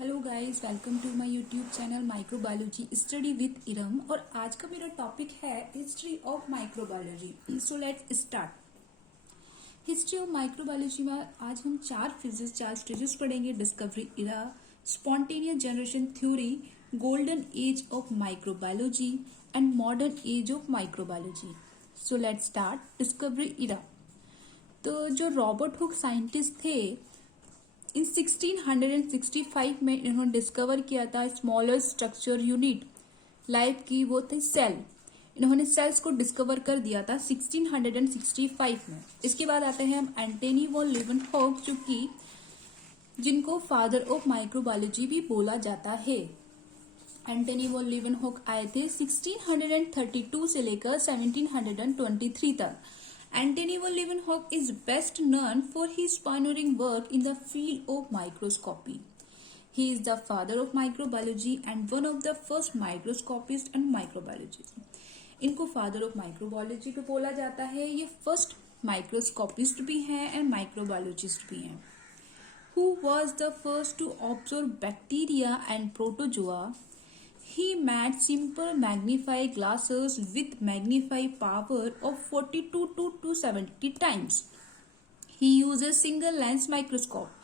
Hello guys, welcome to my YouTube channel microbiology study with Iram. और आज का मेरा टॉपिक है history of microbiology. So let's start. History of microbiology में आज हम चार स्टेजेस पढ़ेंगे। Discovery era, spontaneous generation theory, golden age of microbiology and modern age of microbiology. So let's start. Discovery era. तो जो रॉबर्ट हुक साइंटिस्ट थे, इन 1665 में इन्होंने डिस्कवर किया था स्मॉलर स्ट्रक्चर यूनिट लाइफ की, वो थे सेल। इन्होंने सेल्स को डिस्कवर कर दिया था 1665 में। इसके बाद आते हैं हम एंटनी वॉन लीवनहॉक, जो कि जिनको फादर ऑफ माइक्रोबायोलॉजी भी बोला जाता है। एंटनी वॉन लीवनहॉक आए थे 1632 से लेकर 1723 तक। Antony von Leeuwenhoek is best known for his pioneering work in the field of microscopy. He is the father of microbiology and one of the first microscopists and microbiologists. इनको father of microbiology पे बोला जाता है। ये first microscopist भी हैं and microbiologist भी हैं। Who was the first to observe bacteria and protozoa? He made simple magnifying glasses with magnifying power of 42 to 270 times. He used a single lens microscope.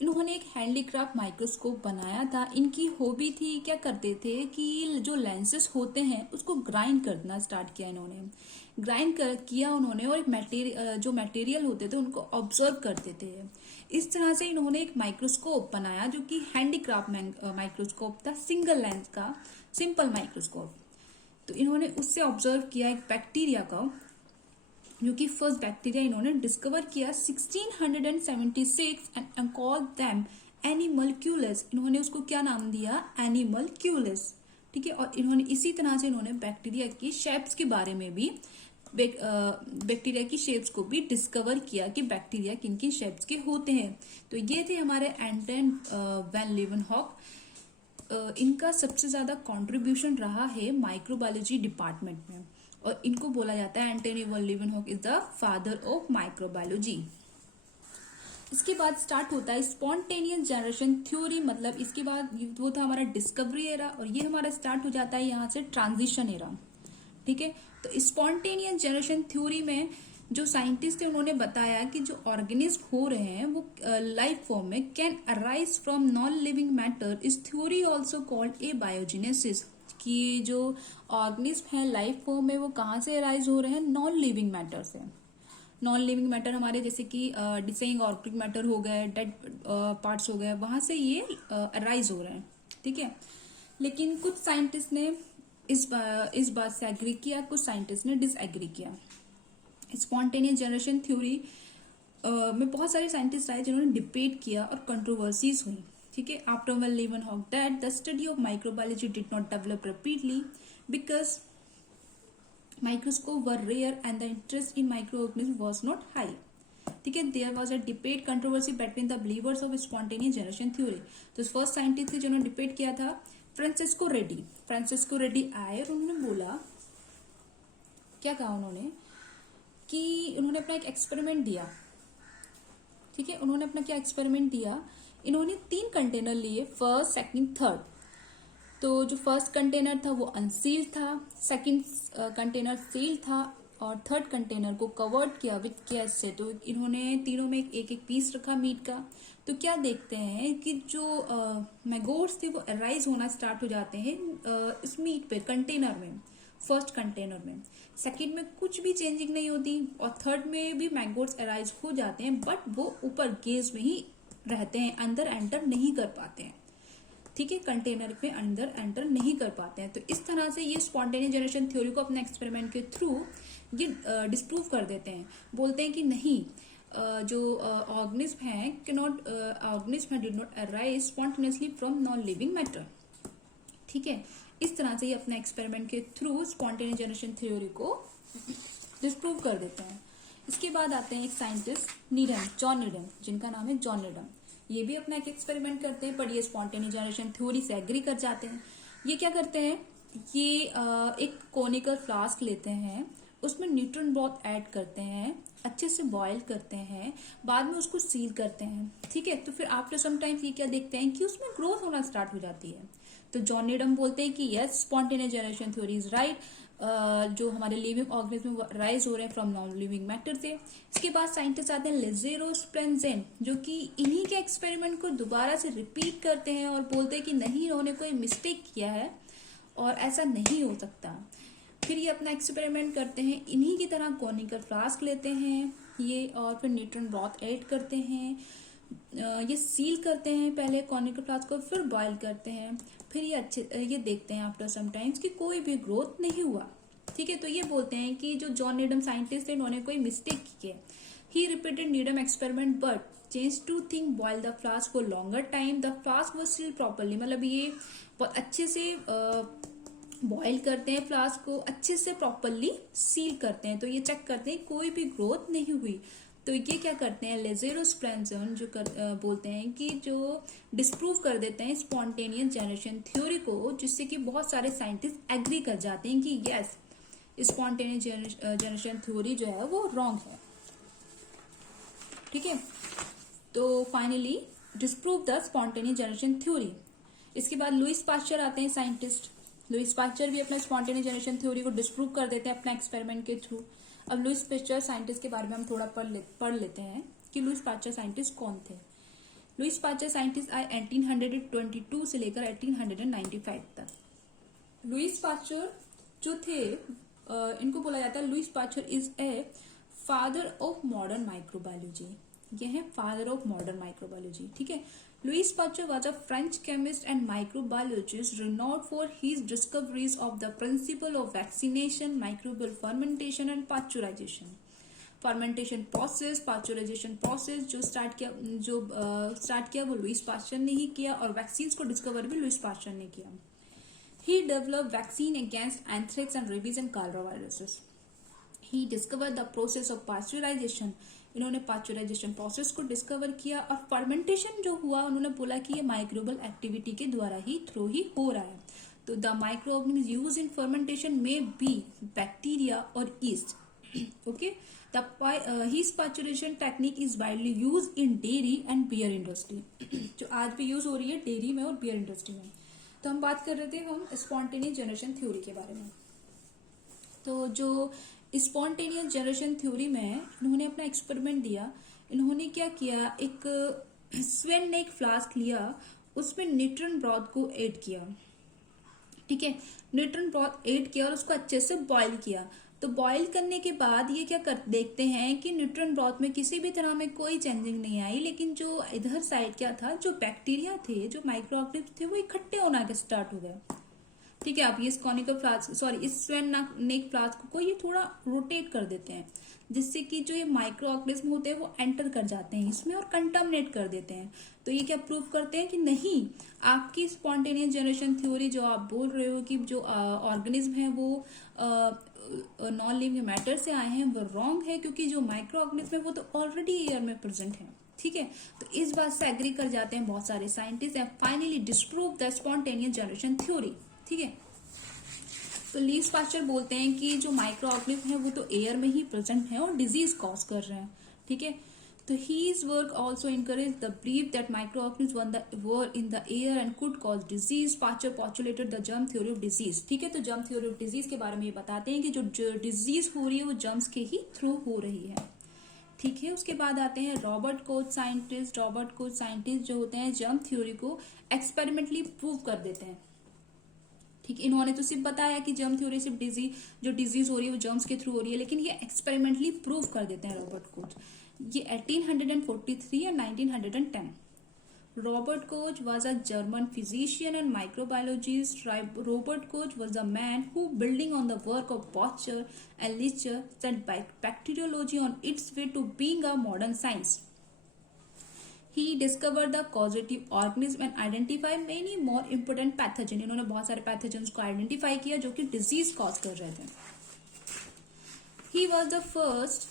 इन्होंने एक हैंडीक्राफ्ट माइक्रोस्कोप बनाया था। इनकी hobby थी, क्या करते थे कि जो लेंसेस होते हैं उसको ग्राइंड करना स्टार्ट किया इन्होंने। किया उन्होंने, और एक जो मटेरियल होते थे उनको ऑब्जर्व करते थे। इस तरह से इन्होंने एक माइक्रोस्कोप बनाया जो कि हैंडीक्राफ्ट माइक्रोस्कोप था, सिंगल लेंस का सिंपल माइक्रोस्कोप। तो इन्होंने उससे ऑब्जर्व किया एक बैक्टीरिया का, जो कि फर्स्ट बैक्टीरिया इन्होंने डिस्कवर किया 1676 एंड कॉल्ड देम एनिमलक्यूलस। इन्होंने उसको क्या नाम दिया? एनिमलक्यूलस। ठीक है। और इन्होंने इसी तरह से इन्होंने बैक्टीरिया की शेप्स के बारे में भी, बैक्टीरिया की शेप्स को भी डिस्कवर किया कि बैक्टीरिया किन किन शेप्स के होते हैं। तो ये थे हमारे एंटन वैन लीवनहॉक। इनका सबसे ज्यादा कंट्रीब्यूशन रहा है माइक्रोबायोलॉजी डिपार्टमेंट में, और इनको बोला जाता है Antony van Leeuwenhoek is the father of microbiology. इसके बाद स्टार्ट होता है स्पॉन्टेनियस जनरेशन थ्योरी। मतलब इसके बाद वो था हमारा डिस्कवरी एरा, और ये हमारा स्टार्ट हो जाता है यहाँ से ट्रांजिशन एरा। ठीक है। तो स्पॉन्टेनियस जनरेशन थ्योरी में जो साइंटिस्ट थे उन्होंने बताया कि जो ऑर्गेनिज्म हो रहे हैं वो लाइफ फॉर्म में can arise from non living matter. इस theory also called abiogenesis, कि जो ऑर्गेनिज्म है लाइफ फॉर्म में वो कहाँ से अराइज हो रहे हैं? नॉन लिविंग मैटर से। नॉन लिविंग मैटर हमारे जैसे कि डिसेइंग ऑर्गेनिक मैटर हो गए, डेड पार्ट्स हो गए, वहां से ये अराइज हो रहे हैं। ठीक है। लेकिन कुछ साइंटिस्ट ने इस बात से एग्री किया, कुछ साइंटिस्ट ने डिसएग्री किया। स्पॉन्टेनियस जनरेशन थ्योरी में बहुत सारे साइंटिस्ट आए जिन्होंने डिबेट किया और कंट्रोवर्सीज हुई। ठीक है। After van Leeuwenhoek dead, the study of microbiology did not develop rapidly because microscope were rare and the interest in microorganisms was not high. ठीक है। There was a debate controversy between the believers of spontaneous generation theory. तो first scientist थे जिन्होंने debate किया था Francisco Reddy. Francisco Reddy आए और उन्होंने बोला, क्या कहा उन्होंने कि उन्होंने अपना एक एक्सपेरिमेंट दिया। ठीक है। उन्होंने अपना क्या एक्सपेरिमेंट दिया? इन्होंने 3 कंटेनर लिए, फर्स्ट, सेकंड, थर्ड। तो जो फर्स्ट कंटेनर था वो अनसील्ड था, सेकंड कंटेनर सील्ड था, और थर्ड कंटेनर को कवर्ड किया विथ गैस से। तो इन्होंने तीनों में एक एक पीस रखा मीट का। तो क्या देखते हैं कि जो मैगोट्स थे वो अराइज होना स्टार्ट हो जाते हैं इस मीट पे, कंटेनर में, फर्स्ट कंटेनर में। सेकंड में कुछ भी चेंजिंग नहीं होती, और थर्ड में भी मैगोट्स अराइज हो जाते हैं, बट वो ऊपर गेज में ही रहते हैं, अंदर एंटर नहीं कर पाते हैं। ठीक है। कंटेनर पे अंदर एंटर नहीं कर पाते हैं। तो इस तरह से ये स्पॉन्टेनियस जनरेशन थ्योरी को अपने एक्सपेरिमेंट के थ्रू ये डिस्प्रूव कर देते हैं। बोलते हैं कि नहीं, जो ऑर्गेनिज्म है organism did not arise spontaneously from non living matter. ठीक है। इस तरह से ये अपने एक्सपेरिमेंट के थ्रू स्पॉन्टेनियस जनरेशन थ्योरी को डिस्प्रूव कर देते हैं। इसके बाद आते हैं एक साइंटिस्ट जॉन नीडम, जिनका नाम है जॉन नीडम। ये भी अपना एक एक्सपेरिमेंट करते हैं, पर ये स्पॉन्टेनियस जनरेशन थ्योरी से एग्री कर जाते हैं। ये क्या करते हैं? ये एक कोनिकल फ्लास्क लेते हैं, उसमें न्यूट्रॉन ब्रॉथ ऐड करते हैं अच्छे से बॉयल करते हैं, बाद में उसको सील करते हैं, ठीक है। तो फिर आफ्टर सम टाइम्स ये क्या देखते हैं कि उसमें ग्रोथ होना स्टार्ट हो जाती है। तो जॉन नीडम बोलते हैं कि yes, spontaneous generation theory is right, जो हमारे लिविंग ऑर्गेनिज्म राइज हो रहे हैं फ्रॉम नॉन लिविंग मैटर से। इसके बाद साइंटिस्ट आते हैं लेजेरो स्प्रेंजेन, जो कि इन्हीं के एक्सपेरिमेंट को दोबारा से रिपीट करते हैं और बोलते हैं कि नहीं, इन्होंने कोई मिस्टेक किया है और ऐसा नहीं हो सकता। फिर ये अपना एक्सपेरिमेंट करते हैं, इन्हीं की तरह कॉनिकल फ्लास्क लेते हैं ये, और फिर न्यूट्रॉन ब्रॉथ ऐड करते हैं, ये सील करते हैं पहले कॉनिकल फ्लास्क को, फिर बॉयल करते हैं, फिर ये देखते हैं आफ्टर सम टाइम्स कि कोई भी ग्रोथ नहीं हुआ, ठीक है। तो ये बोलते हैं कि जो जॉन नीडम साइंटिस्ट थे, इन्होंने कोई मिस्टेक की है। He repeated Needham experiment but change two thing, boil the flask for longer time, the flask was sealed properly. मतलब ये बहुत अच्छे से बॉयल करते हैं, फ्लास्क को अच्छे से प्रॉपरली सील करते हैं, तो ये चेक करते हैं कोई भी ग्रोथ नहीं हुई। तो ये क्या करते हैं, लेजेरो स्प्रेंजन जो बोलते हैं कि जो डिस्प्रूव कर देते हैं स्पॉन्टेनियस जनरेशन थ्योरी को, जिससे कि बहुत सारे साइंटिस्ट एग्री कर जाते हैं कि यस, स्पॉन्टेनियस जनरेशन थ्योरी जो है वो रॉन्ग है, ठीक है। तो finally disprove the spontaneous generation theory. इसके बाद लुइस पास्चर आते हैं साइंटिस्ट। लुइस पास्चर भी अपना स्पॉन्टेनियस जनरेशन थ्योरी को डिस्प्रूव कर देते हैं अपना एक्सपेरिमेंट के थ्रू। अब लुइस पास्चर साइंटिस्ट के बारे में हम थोड़ा पढ़ लेते हैं कि लुइस पास्चर साइंटिस्ट कौन थे। लुइस पास्चर साइंटिस्ट आए 1822 से लेकर 1895 तक। लुइस पास्चर जो थे, इनको बोला जाता है Louis Pasteur is a father of modern microbiology. ये है फादर ऑफ मॉडर्न माइक्रोबायोलॉजी, ठीक है। Louis Pasteur was a French chemist and microbiologist renowned for his discoveries of the principle of vaccination, microbial fermentation and pasteurization. Fermentation process, pasteurization process जो start किया वो Louis Pasteur ने ही किया, और vaccine को discover भी लुइस पास्चर ने किया। He developed vaccine against anthrax and rabies and cholera viruses. He discovered the process of pasteurization. इन्होंने पास्चराइजेशन प्रोसेस को डिस्कवर किया, और फर्मेंटेशन जो हुआ उन्होंने बोला कि ये माइक्रोबियल एक्टिविटी के द्वारा ही थ्रू ही हो रहा है। तो the micro organism used in fermentation में बी बैक्टीरिया और east, okay. His pasteurization technique is widely used in dairy and beer industry. जो आज भी यूज हो रही है डेयरी में और बियर इंडस्ट्री में। तो हम बात कर रहे थे हम स्पॉन्टेनियस जनरेशन थ्योरी के बारे में। तो जो स्पॉन्टेनियस जनरेशन थ्योरी में इन्होंने अपना एक्सपेरिमेंट दिया। इन्होंने क्या किया, एक स्वेन ने एक फ्लास्क लिया, उसमें न्यूट्रॉन ब्रॉथ को ऐड किया, ठीक है। न्यूट्रॉन ब्रॉथ ऐड किया और उसको अच्छे से बॉईल किया। तो बॉईल करने के बाद ये क्या देखते हैं कि न्यूट्रॉन ब्रॉथ में किसी भी तरह में कोई चेंजिंग नहीं आई, लेकिन जो इधर साइड क्या था, जो बैक्टीरिया थे, जो माइक्रो ऑर्गेनिज्म थे, वो इकट्ठे होना के स्टार्ट हो गए, ठीक है। आप ये कॉनिकल फ्लास्क, सॉरी इस स्वेन नेक फ्लास्क को ये थोड़ा रोटेट कर देते हैं, जिससे कि जो ये माइक्रो ऑर्गेनिज्म होते हैं वो एंटर कर जाते हैं इसमें और कंटामिनेट कर देते हैं। तो ये क्या प्रूव करते हैं कि नहीं, आपकी स्पॉन्टेनियस जनरेशन थ्योरी जो आप बोल रहे हो कि जो ऑर्गेनिज्म है वो नॉन लिविंग मैटर से आए हैं, वो रॉन्ग है, क्योंकि जो माइक्रो ऑर्गेनिज्म है वो तो ऑलरेडी एयर में प्रेजेंट है, ठीक है। तो इस बात से एग्री कर जाते हैं बहुत सारे scientist and finally disprove the spontaneous generation theory, ठीक है। तो लुइस पास्चर बोलते हैं कि जो माइक्रो ऑर्गेनिज्म है वो तो एयर में ही प्रेजेंट है और डिजीज कॉज कर रहे हैं, ठीक है। तो his work also encourage the believe that micro organism were in the air and could cause disease. Pasteur postulated the germ theory of disease, ठीक है। तो जर्म थ्योरी ऑफ डिजीज के बारे में ये बताते हैं कि जो डिजीज हो रही है वो जर्म्स के ही थ्रू हो रही है, ठीक है। उसके बाद आते हैं Robert Koch scientist. Robert Koch scientist जो होते हैं जर्म थ्योरी को एक्सपेरिमेंटली प्रूव कर देते हैं, ठीक। इन्होंने तो सिर्फ बताया कि जर्म थ्योरी सिर्फ जो डिजीज हो रही है वो जर्म्स के थ्रू हो रही है, लेकिन ये एक्सपेरिमेंटली प्रूव कर देते हैं रॉबर्ट कोच। ये 1843 और 1910। Robert Koch was a German physician and microbiologist. Robert Koch was a man who, building on the work of Pasteur and Lister, set bacteriology on its way to being a modern science. He discovered the causative organism and identified many more important pathogens. इन्होंने बहुत सारे pathogens को identify किया जो कि disease cause कर रहे थे. He was the first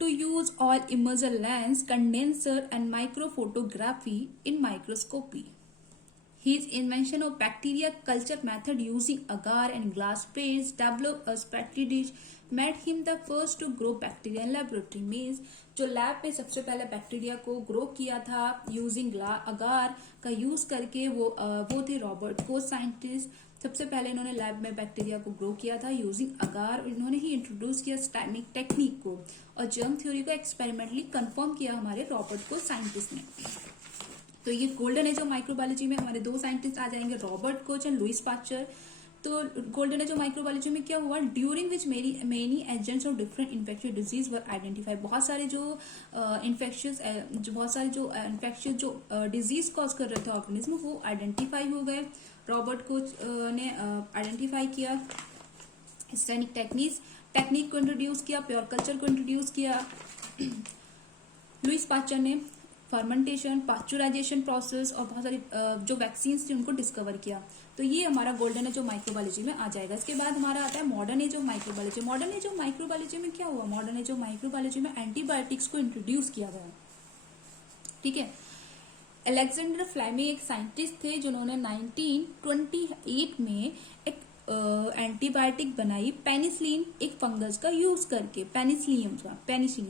to use oil immersion lens, condenser and microphotography in microscopy. His invention of bacteria culture method using agar and glass plates developed as petri dish made him the first to grow bacteria in laboratory. Means जो lab पे सबसे पहले bacteria को grow किया था using अगार का use करके वो थे रॉबर्ट कोच साइंटिस्ट। सबसे पहले इन्होंने लैब में बैक्टीरिया को ग्रो किया था यूजिंग अगार और इन्होंने ही इंट्रोड्यूस किया स्टैमिक टेक्निक को और जर्म थ्योरी को एक्सपेरिमेंटली कंफर्म किया हमारे रॉबर्ट कोच साइंटिस्ट ने। तो ये गोल्डन एज ऑफ माइक्रोबायोलॉजी में हमारे दो साइंटिस्ट आ जाएंगे, Robert Koch and Louis Pasteur. तो गोल्डन एज ऑफ माइक्रोबायोलॉजी में क्या हुआ, during which many agents of different infectious disease were identify. बहुत सारे जो इन्फेक्शियस जो डिजीज कॉज कर रहे थे ऑर्गेनिज्म वो आइडेंटिफाई हो गए। रॉबर्ट कोच ने आइडेंटिफाई किया, स्टैनिक टेक्निक को इंट्रोड्यूस किया, प्योर कल्चर को इंट्रोड्यूस किया। लुइस पास्चर ने फर्मेंटेशन, पास्चुराइजेशन प्रोसेस और बहुत सारी जो वैक्सीन थी उनको डिस्कवर किया। तो ये हमारा गोल्डन एज ऑफ माइक्रोबायोलॉजी में आ जाएगा। इसके बाद हमारा आता है modern age of microbiology. Modern age of microbiology में क्या हुआ, मॉडर्न एज ऑफ माइक्रोबायोलॉजी में एंटीबायोटिक्स को इंट्रोड्यूस किया गया। ठीक है, अलेक्जेंडर फ्लेमिंग एक साइंटिस्ट थे जिन्होंने 1928 में एक एंटीबायोटिक बनाई पेनिसिलिन, एक फंगस का यूज करके, पेनिसिलियम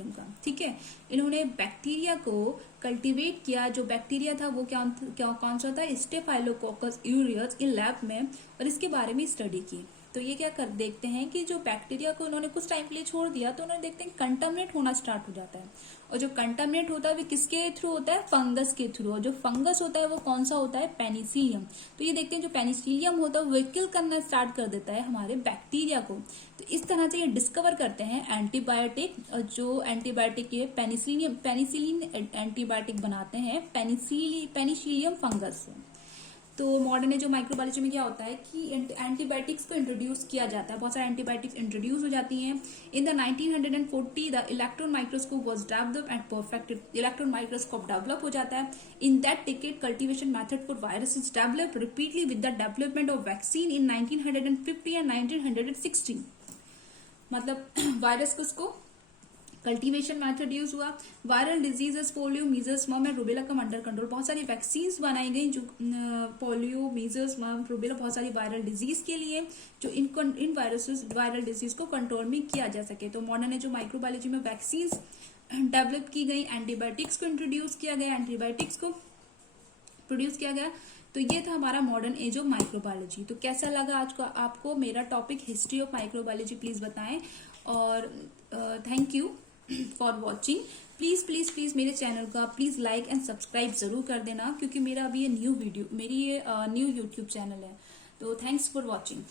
का। ठीक है, इन्होंने बैक्टीरिया को कल्टीवेट किया। जो बैक्टीरिया था वो कौन सा था, स्टेफाइलोकोकस यूरियस, इन लैब में, और इसके बारे में स्टडी की। तो ये क्या कर देखते हैं कि जो बैक्टीरिया को उन्होंने कुछ टाइम के लिए छोड़ दिया तो उन्होंने देखते हैं कंटामिनेट होना स्टार्ट हो जाता है। और जो कंटामिनेट होता है वो किसके थ्रू होता है, फंगस के थ्रू। और जो फंगस होता है वो कौन सा होता है, पेनिसिलियम। तो ये देखते हैं जो पेनिसिलियम होता है वो किल करना स्टार्ट कर देता है हमारे बैक्टीरिया को। तो इस तरह से ये डिस्कवर करते हैं एंटीबायोटिक, जो एंटीबायोटिक ये पेनिसिलिन एंटीबायोटिक बनाते हैं पेनिसिलियम फंगस से। तो मॉडर्न एज ऑफ माइक्रोबायोलॉजी में क्या होता है कि एंटीबायोटिक्स को इंट्रोड्यूस किया जाता है, बहुत सारे एंटीबायोटिक्स इंट्रोड्यूस हो जाती हैं। In the 1940 the electron microscope was developed and perfected. Electron microscope develop हो जाता है। In that ticket cultivation method for viruses develop repeatedly with the development of vaccine in 1950 and 1960। मतलब वायरस को उसको cultivation method use हुआ। Viral diseases polio, measles, मम and rubella come under control. बहुत सारी वैक्सीन्स बनाई गई जो पोलियो, मीजल्स, मम, रूबेला, बहुत सारी वायरल डिजीज के लिए, जो इन वायरल डिजीज को कंट्रोल में किया जा सके। तो मॉडर्न एज ऑफ माइक्रोबायोलॉजी में वैक्सीन्स डेवलप की गई, एंटीबायोटिक्स को इंट्रोड्यूस किया गया, एंटीबायोटिक्स को प्रोड्यूस किया गया। तो ये था हमारा मॉडर्न एज ऑफ माइक्रोबायोलॉजी। तो कैसा लगा आज का आपको मेरा topic history of microbiology, please बताएं। और thank you for watching. Please मेरे चैनल का प्लीज लाइक एंड सब्सक्राइब जरूर कर देना, क्योंकि मेरा अभी ये न्यू यूट्यूब चैनल है। तो थैंक्स फॉर वॉचिंग।